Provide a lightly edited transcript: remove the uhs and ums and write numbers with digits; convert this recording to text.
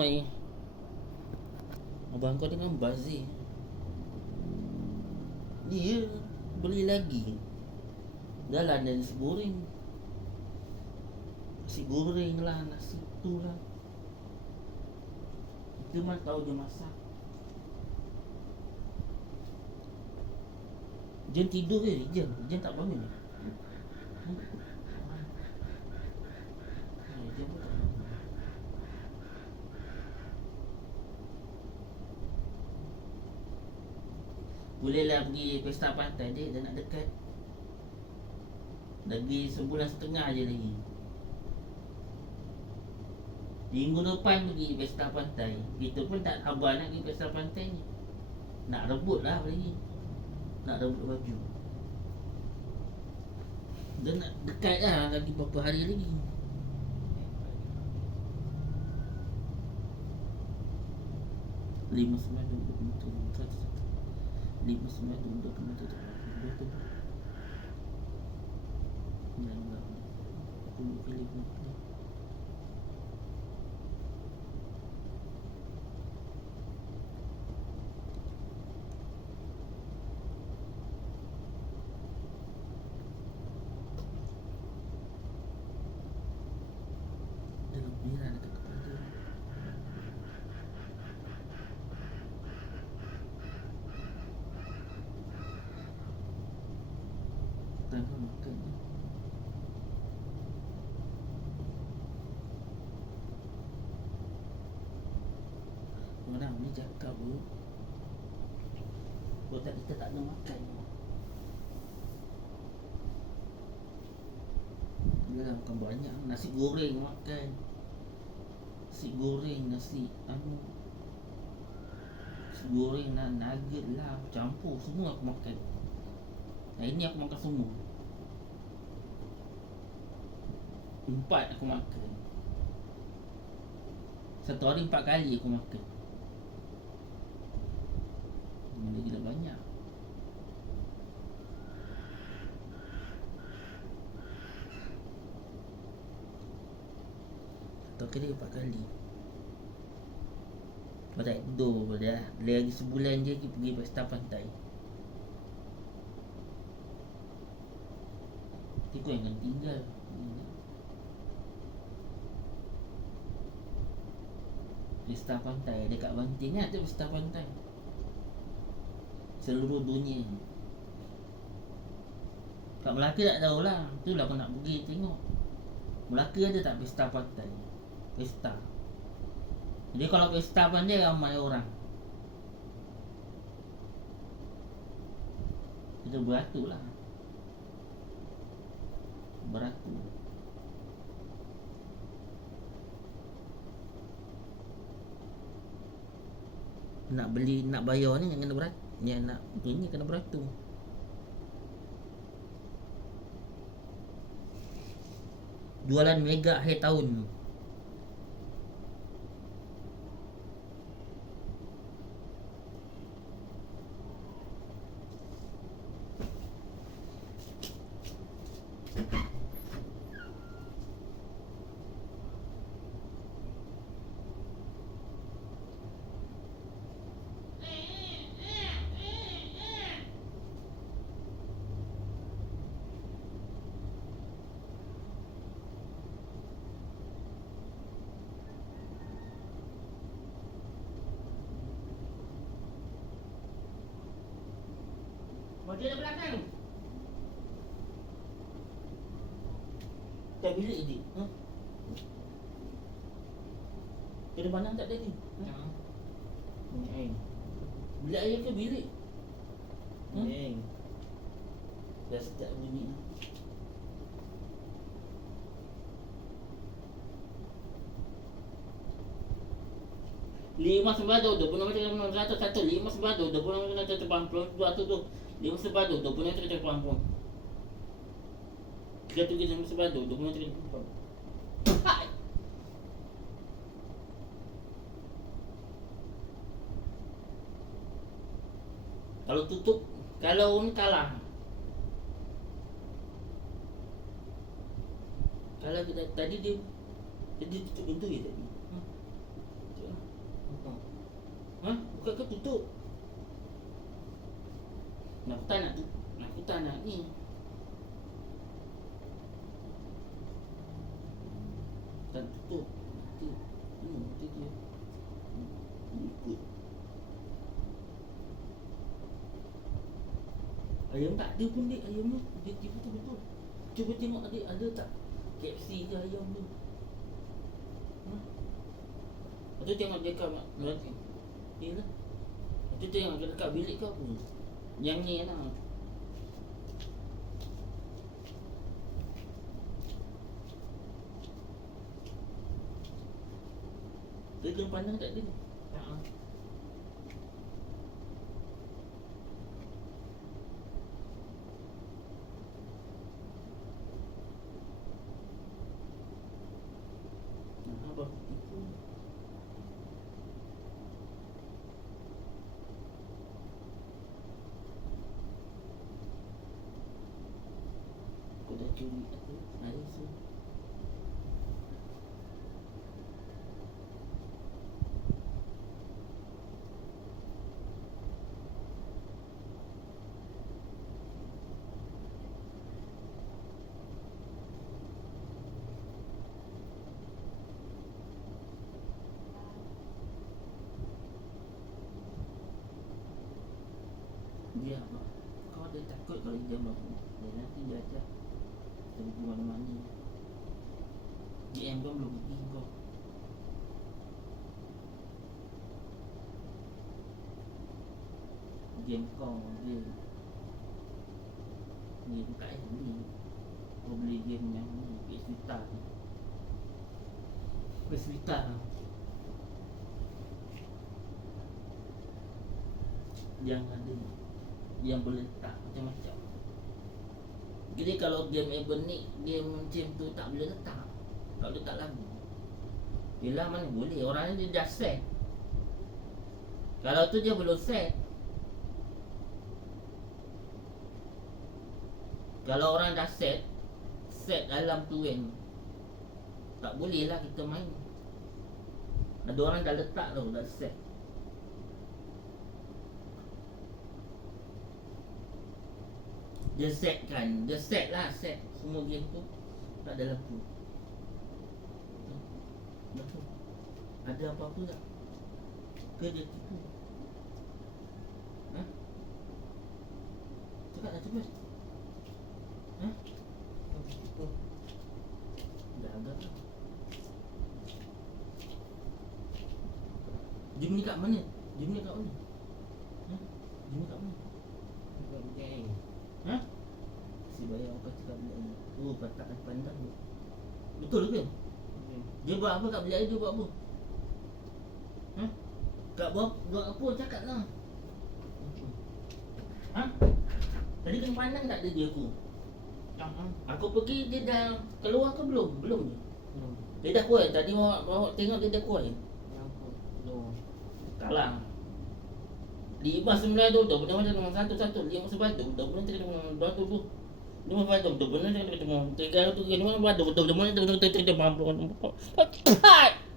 Oi, abang kau dengan Bazir. Dia beli lagi. Dah lah ada nasi goreng. Nasi goreng lah, nasi tu lah. Dia mah tahu dia masak. Jen tidur ke? Jen tak bangun. Jen pun tak bangun. Bolehlah pergi pesta pantai dia dah nak dekat. Lagi sebulan setengah je lagi. Minggu depan pergi pesta pantai. Kita pun tak sabar nak pergi pesta pantai ni. Nak rebut lah lagi. Nak rebut baju. Dia nak dekat lah lagi beberapa hari lagi. Lima sembilan dua puluh lima sembilan dua puluh tu. Aku pilih. Merah dekat kepala. Tengah makan ni. Orang ni cakap tu kalau tak kita tak nak makan. Dia dah makan banyak. Nasi goreng makan. Nasi goreng, nasi goreng, nugget lah, campur semua aku makan. Hari ni aku makan semua. 4 aku makan. Satu hari 4 kali aku makan. Dia gila banyak. Satu kali 4 kali. Kau tak tidur dah. Lagi sebulan je pergi pesta pantai. Nanti kau yang akan tinggal. Pesta pantai dekat Banting kan, tu pesta pantai seluruh dunia. Kat Melaka tak tahulah. Itulah aku nak pergi tengok. Melaka ada tak pesta pantai? Pesta. Jadi kalau pesta pantai ramai orang. Kita beratur lah. Beratur. Nak beli, nak bayar ni kena berat. Yang nak ni kena beratur. Jualan mega akhir tahun. Dia ada belakang. Tak bilik je. Kena pandang tak tadi? Bilik air ke bilik? Dah start bunyi. Lima sebado, 26 satu. Lima sebado, 26 satu tu. Lima sebado, 26 satu. Tiga tu lima sebado, 26 satu. Kalau tutup, kalau ni kalah. Kalau kita tadi dia tutup pintu je tadi. Buka ke tutup. Aku tak nak ni. Tak tutup. Nanti dia ikut. Ayam tak ada pun dek, ayam tu. Dia betul-betul. Cuba tengok adik ada tak KFC ke ayam tu. Lepas tu tengok dia kat Melati. Yelah. Lepas tu tengok dia dekat bilik ke apa. Yang ni lah. Dia kena pandang tak ada. Apa itu? Aku dah curi aku ada semua. Dia apa? Kau ada takut kalau dia melakukan? Dan nanti dia ajak kita pergi mana-mana. GM kau belum pergi kau. Game kau dia ni bukan beli. Kau beli game yang ni PS Vita. PS Vita yang ada, yang boleh letak macam-macam. Jadi kalau game Ebony, game macam tu tak boleh letak. Tak boleh letak lagu. Yelah mana boleh, orang ni dia dah set. Kalau tu dia belum set. Kalau orang dah set alam tu kan, tak boleh lah kita main. Ada orang dah letak tau, dah set. Dia set lah, set semua game tu tak ada lagu. Betul. Ada apa-apa tak? Ke dia tipu? Cakap dah cepat. Tipu. Dah agak lah. Jom ni kat mana? Jom ni kat mana? Si bayar apa cakap bilik ni? Oh, tak ada pandang. Betul ke? Dia buat apa kat bilik dia buat apa? Kat buat apa cakap lah. Tadi kena pandang tak dia aku? Aku pergi dia dah keluar ke belum? Belum. Dia dah kuat. Tadi bawa tengok dia dah kuat. Kalah. 5 9 tu benar macam nombor 1 1 5 sebab tu benar cakap nombor 2 tu 5 sebab tu benar cakap nombor 3 tu 5 sebab tu betul benar cakap nombor 4